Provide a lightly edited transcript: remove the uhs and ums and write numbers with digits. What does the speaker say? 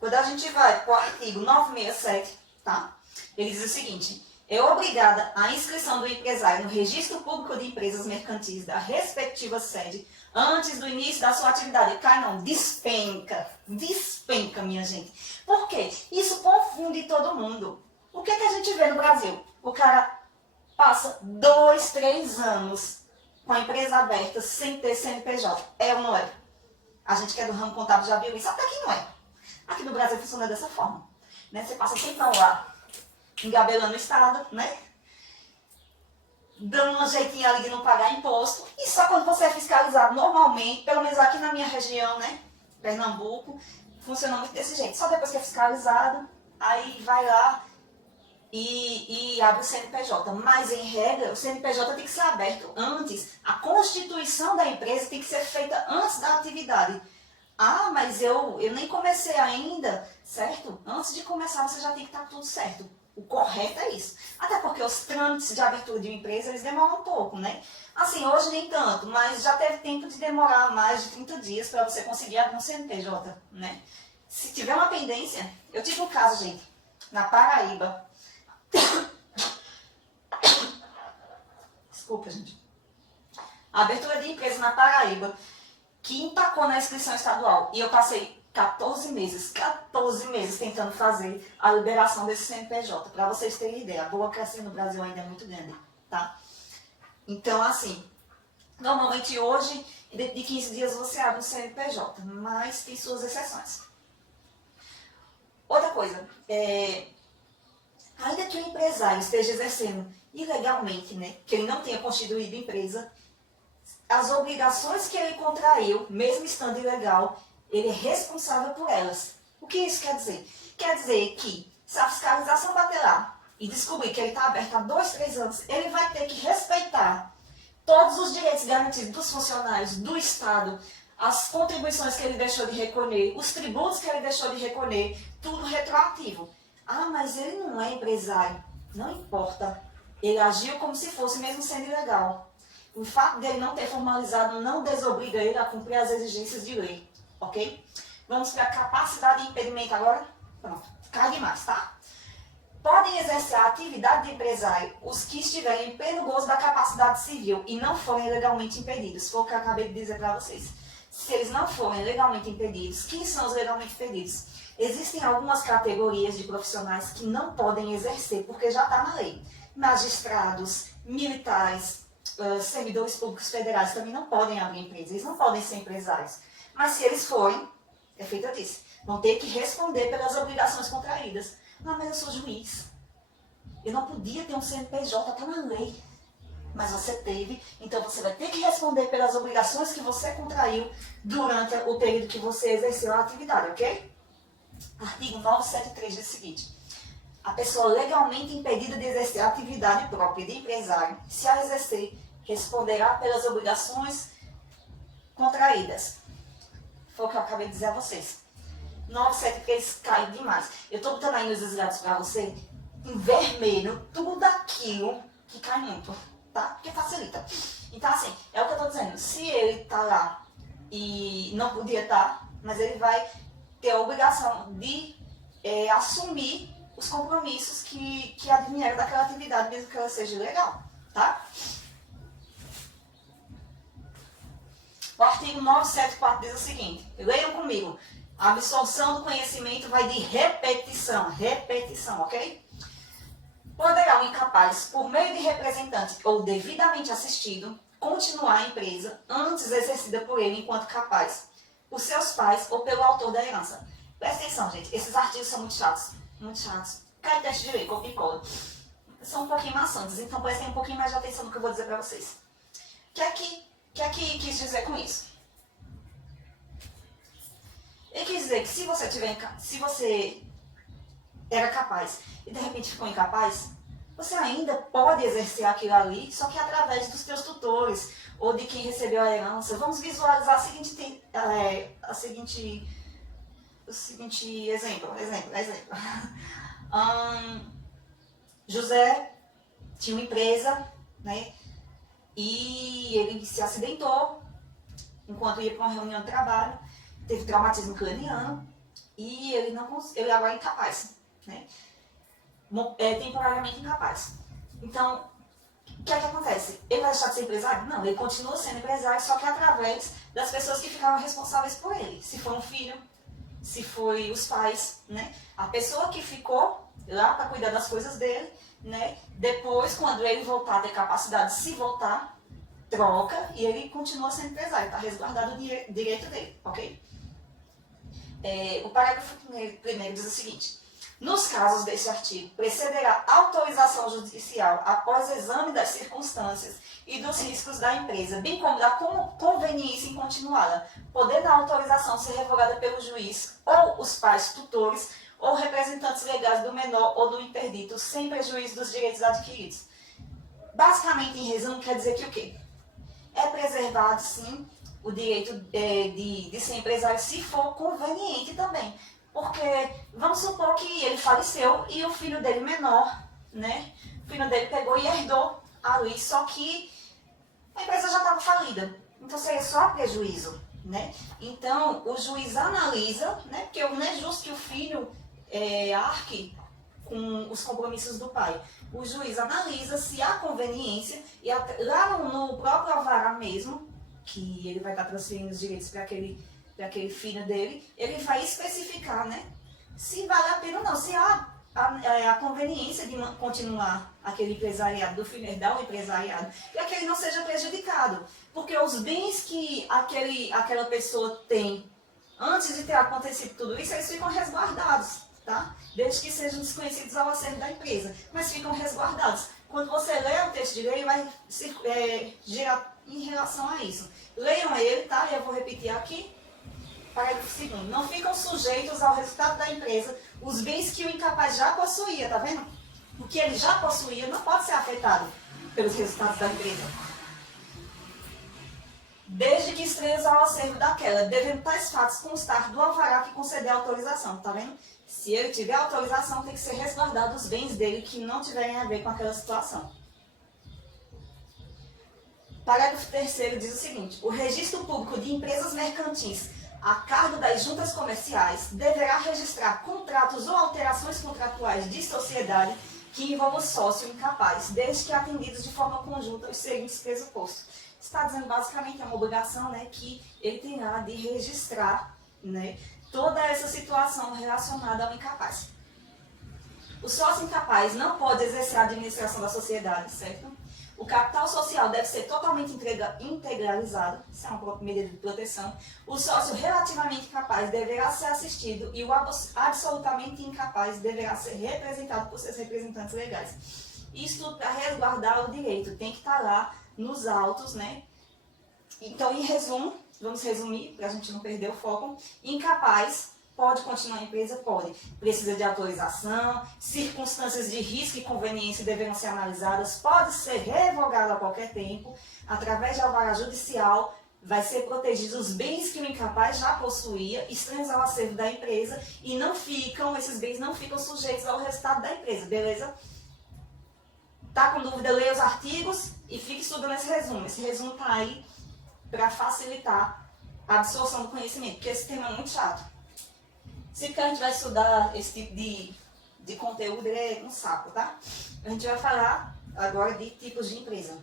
Quando a gente vai para o artigo 967, tá? Ele diz o seguinte: é obrigada a inscrição do empresário no Registro Público de Empresas Mercantis da respectiva sede antes do início da sua atividade. Cai não, despenca, minha gente. Por quê? Isso confunde todo mundo. O que, que a gente vê no Brasil? O cara passa 2, 3 anos com a empresa aberta sem ter CNPJ. É ou não é? A gente que é do ramo contábil já viu isso, até que não é. Aqui no Brasil funciona dessa forma. Né? Você passa sempre lá, engabelando o Estado, né? Dando um jeitinho ali de não pagar imposto. E só quando você é fiscalizado normalmente, pelo menos aqui na minha região, né? Pernambuco, funciona muito desse jeito. Só depois que é fiscalizado, aí vai lá e abre o CNPJ. Mas, em regra, o CNPJ tem que ser aberto antes. A constituição da empresa tem que ser feita antes da atividade. Ah, mas eu nem comecei ainda, certo? Antes de começar, você já tem que estar tudo certo. O correto é isso. Até porque os trâmites de abertura de uma empresa, eles demoram um pouco, né? Assim, hoje nem tanto, mas já teve tempo de demorar mais de 30 dias para você conseguir abrir um CNPJ, né? Se tiver uma pendência, eu tive um caso, gente, na Paraíba. Desculpa, gente. A abertura de empresa na Paraíba, que empacou na inscrição estadual. E eu passei 14 meses tentando fazer a liberação desse CNPJ. Para vocês terem ideia, a burocracia no Brasil ainda é muito grande, tá? Então, assim, normalmente hoje, dentro de 15 dias você abre um CNPJ, mas tem suas exceções. Outra coisa, ainda que o empresário esteja exercendo ilegalmente, né, que ele não tenha constituído empresa, as obrigações que ele contraiu, mesmo estando ilegal, ele é responsável por elas. O que isso quer dizer? Quer dizer que, se a fiscalização bater lá e descobrir que ele está aberto há 2, 3 anos, ele vai ter que respeitar todos os direitos garantidos dos funcionários, do Estado, as contribuições que ele deixou de recolher, os tributos que ele deixou de recolher, tudo retroativo. Ah, mas ele não é empresário. Não importa. Ele agiu como se fosse, mesmo sendo ilegal. O fato dele não ter formalizado não desobriga ele a cumprir as exigências de lei, ok? Vamos para a capacidade de impedimento agora? Pronto, cai demais, tá? Podem exercer a atividade de empresário os que estiverem em pleno gozo da capacidade civil e não forem legalmente impedidos. Foi o que eu acabei de dizer para vocês. Se eles não forem legalmente impedidos, quem são os legalmente impedidos? Existem algumas categorias de profissionais que não podem exercer, porque já está na lei. Magistrados, militares, servidores públicos federais também não podem abrir empresa, eles não podem ser empresários. Mas se eles forem, é feito disso, vão ter que responder pelas obrigações contraídas. Não, mas eu sou juiz. Eu não podia ter um CNPJ, está na lei. Mas você teve, então você vai ter que responder pelas obrigações que você contraiu durante o período que você exerceu a atividade, ok? Artigo 973 diz o seguinte: a pessoa legalmente impedida de exercer a atividade própria de empresário, se a exercer, responderá pelas obrigações contraídas. Foi o que eu acabei de dizer a vocês. 973 cai demais. Eu estou botando aí nos slides para você, em vermelho, tudo aquilo que cai muito, tá? Porque facilita. Então, assim, é o que eu estou dizendo. Se ele está lá e não podia estar, mas ele vai ter a obrigação de assumir os compromissos que advieram daquela atividade, mesmo que ela seja ilegal, tá? O artigo 974 diz o seguinte, leiam comigo: a absorção do conhecimento vai de repetição, ok? Poderá o incapaz, por meio de representante ou devidamente assistido, continuar a empresa antes exercida por ele enquanto capaz, por seus pais ou pelo autor da herança. Presta atenção, gente, esses artigos são muito chatos, muito chatos. Cai teste de lei, copia e cola. São um pouquinho maçantes, então prestem um pouquinho mais de atenção no que eu vou dizer para vocês. O que é que quis dizer com isso? Ele quis dizer que se você era capaz e de repente ficou incapaz, você ainda pode exercer aquilo ali, só que através dos teus tutores ou de quem recebeu a herança. Vamos visualizar o seguinte exemplo. José tinha uma empresa, né? E ele se acidentou enquanto ia para uma reunião de trabalho, teve traumatismo craniano e ele agora é incapaz, né? Temporariamente incapaz. Então, o que é que acontece? Ele vai deixar de ser empresário? Não, ele continua sendo empresário, só que através das pessoas que ficaram responsáveis por ele. Se for um filho, se foi os pais, né? A pessoa que ficou lá para cuidar das coisas dele, né? Depois, quando ele voltar a ter capacidade de se voltar, troca e ele continua sendo empresário, está resguardado o direito dele, ok? O parágrafo primeiro diz o seguinte: nos casos deste artigo, precederá autorização judicial após exame das circunstâncias e dos riscos da empresa, bem como da conveniência em continuá-la, podendo a autorização ser revogada pelo juiz ou os pais tutores ou representantes legais do menor ou do interdito, sem prejuízo dos direitos adquiridos. Basicamente, em resumo, quer dizer que o quê? É preservado, sim, o direito de ser empresário, se for conveniente também. Porque vamos supor que ele faleceu e o filho dele menor, né? O filho dele pegou e herdou ali, só que a empresa já estava falida. Então seria só prejuízo, né? Então o juiz analisa, né? Porque não é justo que o filho arque com os compromissos do pai. O juiz analisa se há conveniência e lá no próprio alvará mesmo, que ele vai estar transferindo os direitos para aquele filho dele, ele vai especificar, né, se vale a pena ou não, se há a conveniência de continuar aquele empresariado, do filho herdar o empresariado, para que ele não seja prejudicado. Porque os bens que aquela pessoa tem antes de ter acontecido tudo isso, eles ficam resguardados, tá? Desde que sejam desconhecidos ao acervo da empresa, mas ficam resguardados. Quando você lê o texto de lei, ele vai girar em relação a isso. Leiam ele, tá? Eu vou repetir aqui. Parágrafo 2º. Não ficam sujeitos ao resultado da empresa os bens que o incapaz já possuía, tá vendo? O que ele já possuía não pode ser afetado pelos resultados da empresa. Desde que estranhos ao acervo daquela, devendo tais fatos constar do alvará que conceder a autorização, tá vendo? Se ele tiver autorização, tem que ser resguardado os bens dele que não tiverem a ver com aquela situação. Parágrafo 3º diz o seguinte: o registro público de empresas mercantis a cargo das juntas comerciais deverá registrar contratos ou alterações contratuais de sociedade que envolvam o sócio incapaz, desde que atendidos de forma conjunta os seguintes pressupostos. Está dizendo basicamente, é uma obrigação, né, que ele terá de registrar, né, toda essa situação relacionada ao incapaz. O sócio incapaz não pode exercer a administração da sociedade, certo? O capital social deve ser totalmente integralizado, isso é uma medida de proteção. O sócio relativamente capaz deverá ser assistido e o absolutamente incapaz deverá ser representado por seus representantes legais. Isso tudo para resguardar o direito, tem que estar lá nos autos, né? Então, em resumo, vamos resumir, para a gente não perder o foco. Incapaz, pode continuar a empresa? Pode. Precisa de autorização, circunstâncias de risco e conveniência deverão ser analisadas, pode ser revogado a qualquer tempo, através de alvará judicial, vai ser protegidos os bens que o incapaz já possuía, estranhos ao acervo da empresa, e esses bens não ficam sujeitos ao resultado da empresa, beleza? Tá com dúvida, leia os artigos e fique estudando esse resumo. Esse resumo tá aí para facilitar a absorção do conhecimento, porque esse tema é muito chato. Se a gente vai estudar esse tipo de conteúdo, é um saco, tá? A gente vai falar agora de tipos de empresa.